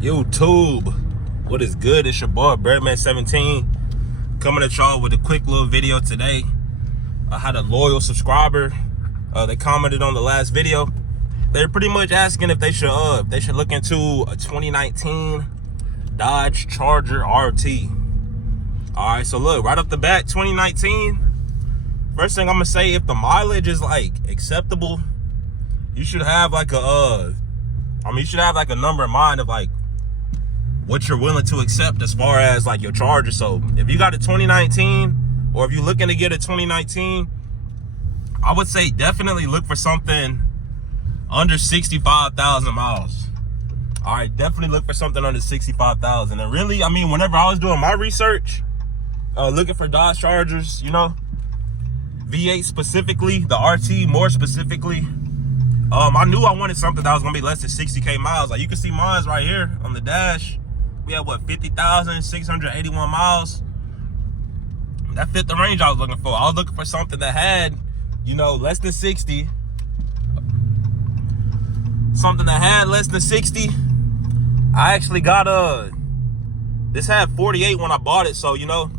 YouTube, what is good? It's your boy Breadman17 coming at y'all with a quick little video today. I had a loyal subscriber. They commented on the last video. They're pretty much asking if they should look into a 2019 Dodge Charger RT. All right, so look, right off the bat, 2019. First thing I'm gonna say, if the mileage is like acceptable, you should have like a you should have like a number in mind of like what you're willing to accept as far as like your Charger. So if you got a 2019, or if you're looking to get a 2019, I would say definitely look for something under 65,000 miles. All right, definitely look for something under 65,000. And really, I mean, whenever I was doing my research, looking for Dodge Chargers, you know, V8 specifically, the RT more specifically, I knew I wanted something that was gonna be less than 60K miles. Like you can see mine's right here on the dash. We have what, 50,681 miles. That fit the range I was looking for. I was looking for something that had, you know, less than 60. Something that had less than 60. I actually got this had 48 when I bought it, so you know,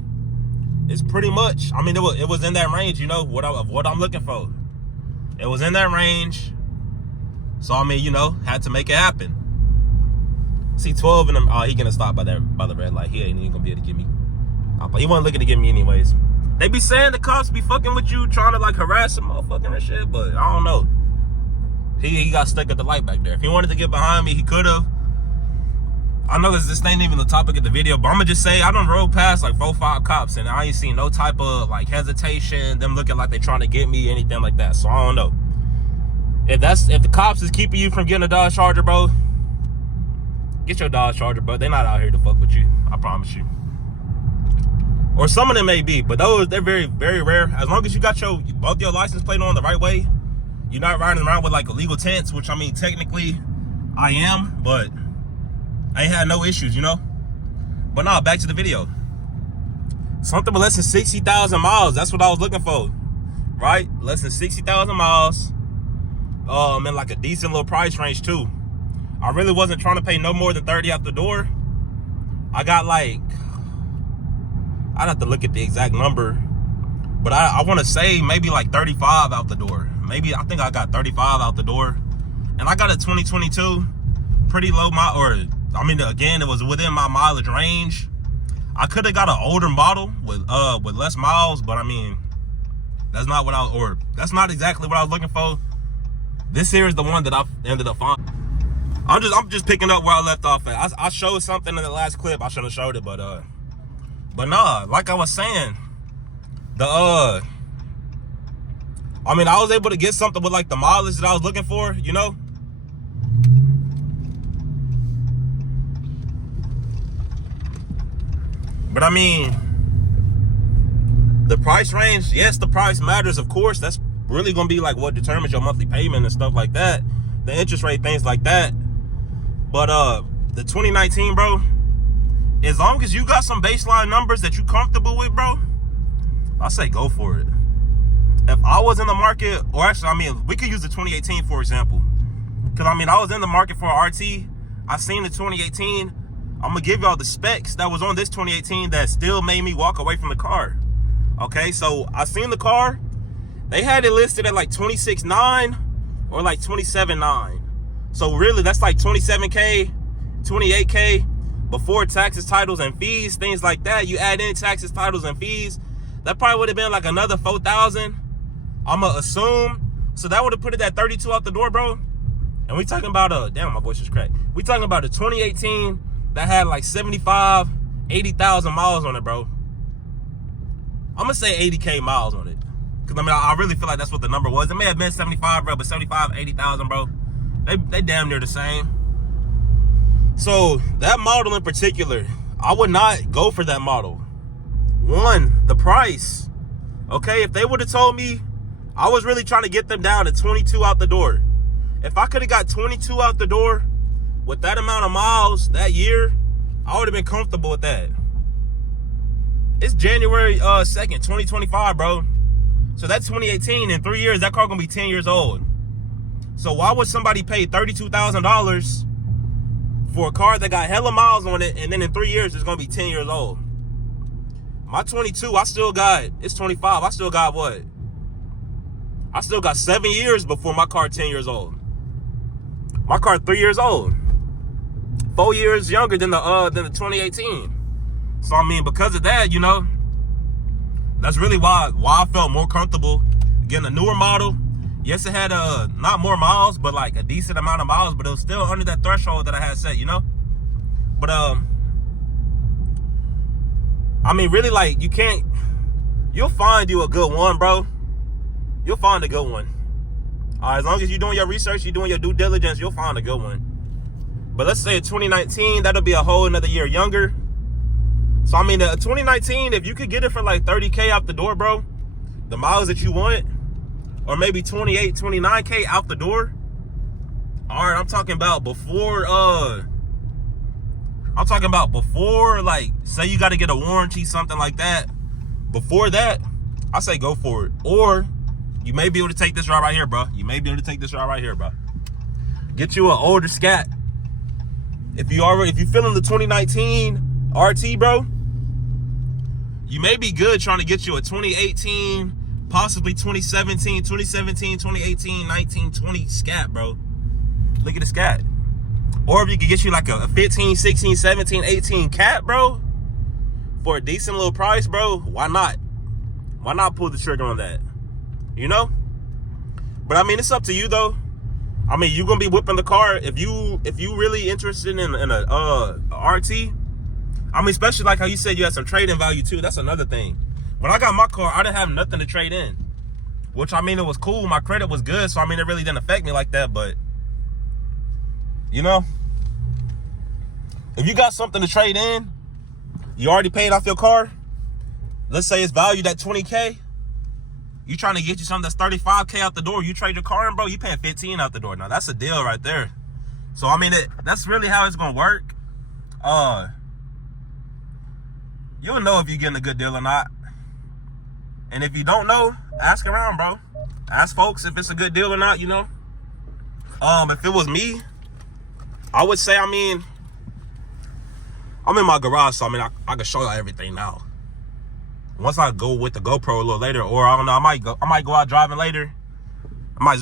it's pretty much, I mean, it was in that range, you know, what I'm looking for. It was in that range. So I mean, you know, had to make it happen. See 12 in them. Oh, he gonna stop by the red light. He ain't even gonna be able to get me. But he wasn't looking to get me anyways. They be saying the cops be fucking with you, trying to like harass him, motherfucking and shit, but I don't know. He got stuck at the light back there. If he wanted to get behind me, he could have. I know this ain't even the topic of the video, but I'm gonna just say I done rode past like 4 or 5 cops and I ain't seen no type of like hesitation, them looking like they trying to get me, anything like that. So I don't know. If the cops is keeping you from getting a Dodge Charger, bro, get your Dodge Charger, bro. They're not out here to fuck with you. I promise you. Or some of them may be, but they're very, very rare. As long as you got both your license plate on the right way, you're not riding around with like illegal tents, which I mean, technically I am, but I ain't had no issues, you know? But nah, back to the video. Something with less than 60,000 miles. That's what I was looking for, right? Less than 60,000 miles. And like a decent little price range too. I really wasn't trying to pay no more than 30 out the door. I got like, I'd have to look at the exact number, but I want to say maybe like 35 out the door. Maybe, I think I got 35 out the door. And I got a 2022, pretty low I mean, again, it was within my mileage range. I could have got an older model with less miles, but I mean, that's not exactly what I was looking for. This here is the one that I ended up finding. I'm just picking up where I left off at. I showed something in the last clip. I should have showed it, but nah, like I was saying, I mean, I was able to get something with like the mileage that I was looking for, you know? But I mean, the price range, yes, the price matters, of course. That's really gonna be like what determines your monthly payment and stuff like that. The interest rate, things like that. But the 2019, bro, as long as you got some baseline numbers that you comfortable with, bro, I say go for it. If I was in the market, or actually, I mean, we could use the 2018 for example, because I mean, I was in the market for an RT. I seen the 2018. I'm gonna give y'all the specs that was on this 2018 that still made me walk away from the car. Okay, so I seen the car. They had it listed at like 26.9 or like 27.9. So really, that's like 27K, 28K before taxes, titles, and fees, things like that. You add in taxes, titles, and fees, that probably would have been like another 4,000. I'ma assume. So that would have put it at 32 out the door, bro. And we talking about damn, my voice is cracked. We talking about a 2018 that had like 75, 80,000 miles on it, bro. I'm gonna say 80K miles on it. Cause I mean, I really feel like that's what the number was. It may have been 75, bro, but 75, 80,000, bro. They damn near the same. So that model in particular, I would not go for that model. One, the price. Okay, if they would have told me, I was really trying to get them down to 22 out the door. If I could have got 22 out the door with that amount of miles that year, I would have been comfortable with that. It's January 2nd, 2025, bro. So that's 2018. In 3 years, that car gonna be 10 years old. So why would somebody pay $32,000 for a car that got hella miles on it, and then in 3 years it's gonna be 10 years old. My 22, it's 25. I still got what? I still got 7 years before my car 10 years old. My car 3 years old. 4 years younger than the 2018. So I mean, because of that, you know, that's really why I felt more comfortable getting a newer model. Yes, it had not more miles, but like a decent amount of miles, but it was still under that threshold that I had set, you know? But I mean, really, like, you'll find you a good one, bro. You'll find a good one. As long as you're doing your research, you're doing your due diligence, you'll find a good one. But let's say 2019, that'll be a whole another year younger. So I mean, 2019, if you could get it for like 30K out the door, bro, the miles that you want, or maybe 28, 29K out the door. All right, I'm talking about before, like, say you got to get a warranty, something like that. Before that, I say go for it. Or you may be able to take this route right here, bro. Get you an older Scat. If you feeling the 2019 RT, bro, you may be good trying to get you a 2018, possibly 2017, 2018, 19, 20 Scat, bro. Look at the Scat. Or if you could get you like a 15, 16, 17, 18 Cat, bro, for a decent little price, bro, why not? Why not pull the trigger on that? You know? But I mean, it's up to you though. I mean, you're gonna be whipping the car if you really interested in a RT. I mean, especially like how you said you had some trade-in value too. That's another thing. When I got my car, I didn't have nothing to trade in, which I mean, it was cool. My credit was good, so I mean, it really didn't affect me like that. But you know, if you got something to trade in, you already paid off your car. Let's say it's valued at 20K. You trying to get you something that's 35K out the door. You trade your car in, bro, you paying 15 out the door. Now that's a deal right there. So I mean, that's really how it's gonna work. You'll know if you're getting a good deal or not. And if you don't know, ask around, bro. Ask folks if it's a good deal or not, you know. If it was me, I would say, I mean, I'm in my garage, so I mean, I can show y'all everything now. Once I go with the GoPro a little later, or I don't know, I might go out driving later. I might